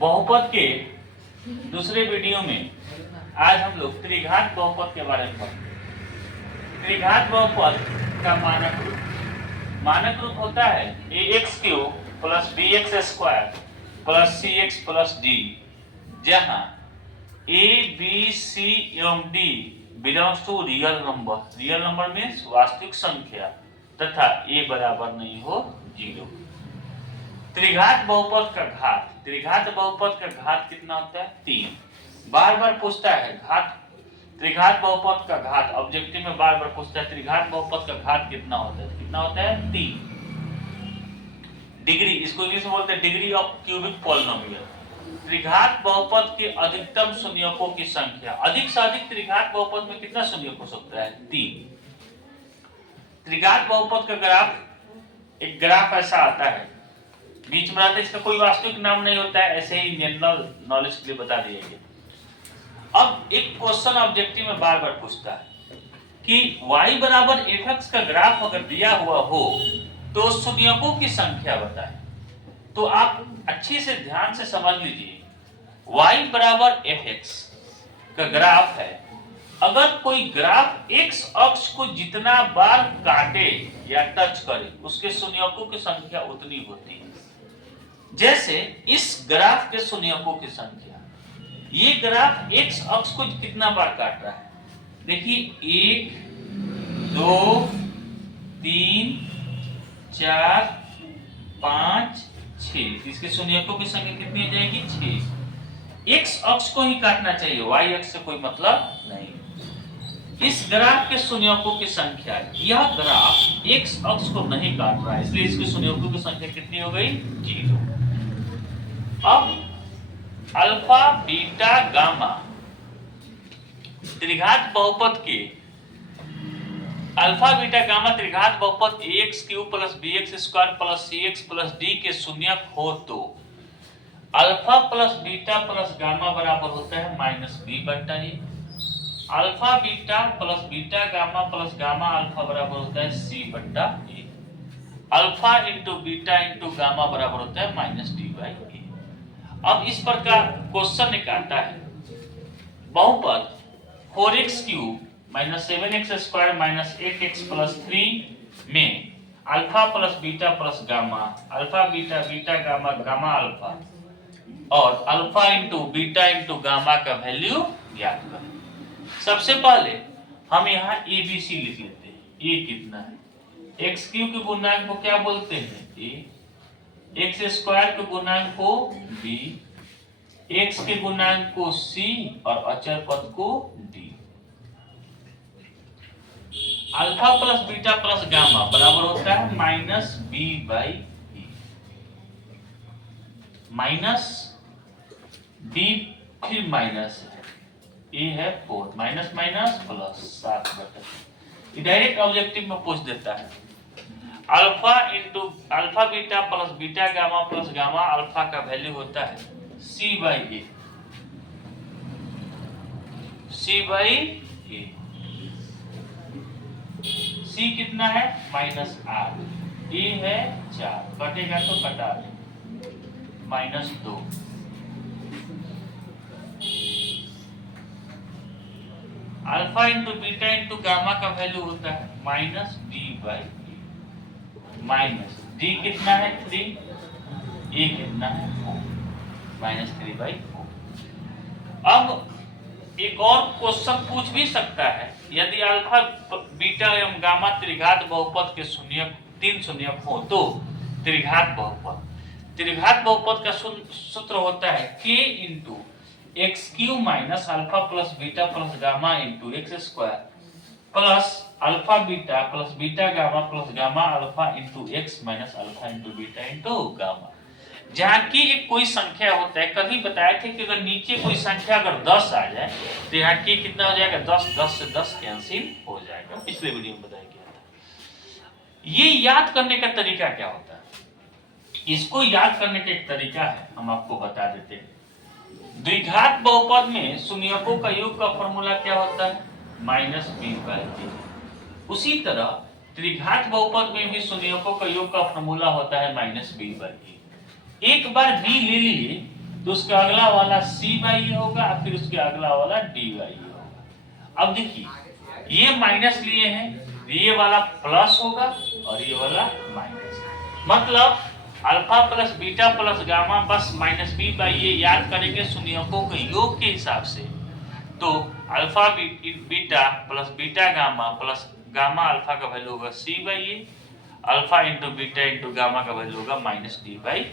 बहुपद के दूसरे वीडियो में आज हम लोग त्रिघात बहुपद के बारे में पढ़ेंगे। त्रिघात बहुपद का मानक रूप होता है ax³ + bx² + cx + d, जहां a, b, c एवं d belongs to real number. Real number means वास्तविक संख्या तथा a बराबर नहीं हो 0। त्रिघात बहुपद का घात, त्रिघात बहुपद का घात कितना होता है? 3। बार बार पूछता है घात, त्रिघात बहुपद का घात ऑब्जेक्टिव में बार बार पूछता है त्रिघात बहुपद का घात कितना होता है? कितना होता है? 3 डिग्री। इसको इंग्लिश में बोलते हैं डिग्री ऑफ क्यूबिक पॉलिनोमियल। त्रिघात बहुपद के अधिकतम शून्यकों की संख्या, अधिक से अधिक त्रिघात बहुपद में कितना शून्यक हो सकता है? 3। त्रिघात बहुपद का ग्राफ, एक ग्राफ ऐसा आता है, बीच में रहता है, इसका कोई वास्तविक नाम नहीं होता है, ऐसे ही जनरल नॉलेज के लिए बता दिया गया। अब एक क्वेश्चन ऑब्जेक्टिव में बार बार पूछता है कि y बराबर fx का ग्राफ अगर दिया हुआ हो तो शून्यकों की संख्या बताएं। तो आप अच्छे से ध्यान से समझ लीजिए, y बराबर fx का ग्राफ है। अगर कोई ग्राफ x अक्ष को जितना बार काटे या टच करे उसके शून्यकों की संख्या उतनी होती है। जैसे इस ग्राफ के शून्यकों की संख्या, ये ग्राफ x अक्ष को कितना बार काट रहा है? देखिए 1 2 3 4 5 6, इसके शून्यकों की संख्या कितनी हो जाएगी? 6। x अक्ष को ही काटना चाहिए, y अक्ष से कोई मतलब नहीं। इस ग्राफ के शून्यकों की संख्या, यह ग्राफ x अक्ष को नहीं काट रहा है, इसलिए इसके शून्यकों की संख्या कितनी हो गई? 0। अब अल्फा बीटा गामा त्रिघात बहुपद के, अल्फा बीटा गामा त्रिघात बहुपद ax³ + bx² + cx + d के शून्यक हो तो alpha plus beta plus gamma बराबर होता है -b/a। Alpha beta plus beta gamma plus gamma alpha बराबर होता है c/a। Alpha into beta into gamma बराबर होता है -d/a। अब इस प्रकार क्वेश्चन निकालता है बहुपद 4x³ - 7x² - 8x + 3 में alpha plus beta plus gamma, alpha beta beta gamma gamma alpha और alpha into beta into gamma का वैल्यू ज्ञात करें। सबसे पहले हम यहाँ ABC लिख लेते हैं। a कितना है? x³ के गुणांक को क्या बोलते हैं? a। x² के गुणांक को b, x के गुणांक को c और अचर पद को d। Alpha plus beta plus gamma बराबर होता है -b/e, माइनस d फिर माइनस है, a है 4, minus minus plus 7/, direct objective में पूछ देता है। Alpha into alpha beta plus beta gamma plus gamma alpha का वैल्यू होता है c/a, c/a। c कितना है? -8, a है 4, कटेगा तो कटा दे, -2। Alpha into beta into gamma का वैल्यू होता है -d/a, माइनस d कितना है? 3, a कितना है? 4, -3/4। अब एक और क्वेश्चन पूछ भी सकता है, यदि अल्फा बीटा एवं गामा त्रिघात बहुपद के शून्यक 3 शून्यक हो तो त्रिघात बहुपद, त्रिघात बहुपद का सूत्र होता है k × x³ - alpha plus beta plus gamma × x² plus alpha beta plus beta gamma plus gamma alpha × x - alpha × beta × gamma. जहाँ की एक कोई संख्या होता है, कभी बताए थे कि अगर नीचे कोई संख्या अगर 10 आ जाए तो यहाँ की कितना हो जाएगा? 10, 10 से 10 कैंसिल हो जाएगा। पिछले वीडियो में बताया गया था। ये याद करने का तरीका क्या होता है? इसको याद करने का एक तरीका है, हम आपको बता देते हैं। द्विघात बहुपद में शून्यकों का योग का फॉर्मूला क्या होता है? -b/a। उसी तरह त्रिघात बहुपद में भी शून्यकों का योग का फॉर्मूला होता है -b/a। एक बार b ले लिए तो उसका अगला वाला सी बाई ए होगा, फिर उसके अगला वाला डी बाई ए होगा। अब देखिए ये माइनस लिए हैं, ये वाला प्लस होगा और ये वाला माइनस, मतलब alpha plus beta plus gamma बस माइनस बी बाई ए याद करेंगे शून्यकों के योग के हिसाब से। तो alpha beta plus beta gamma plus gamma alpha का वैल्यू होगा C by A, alpha into beta into gamma का वैल्यू होगा माइनस डी बाई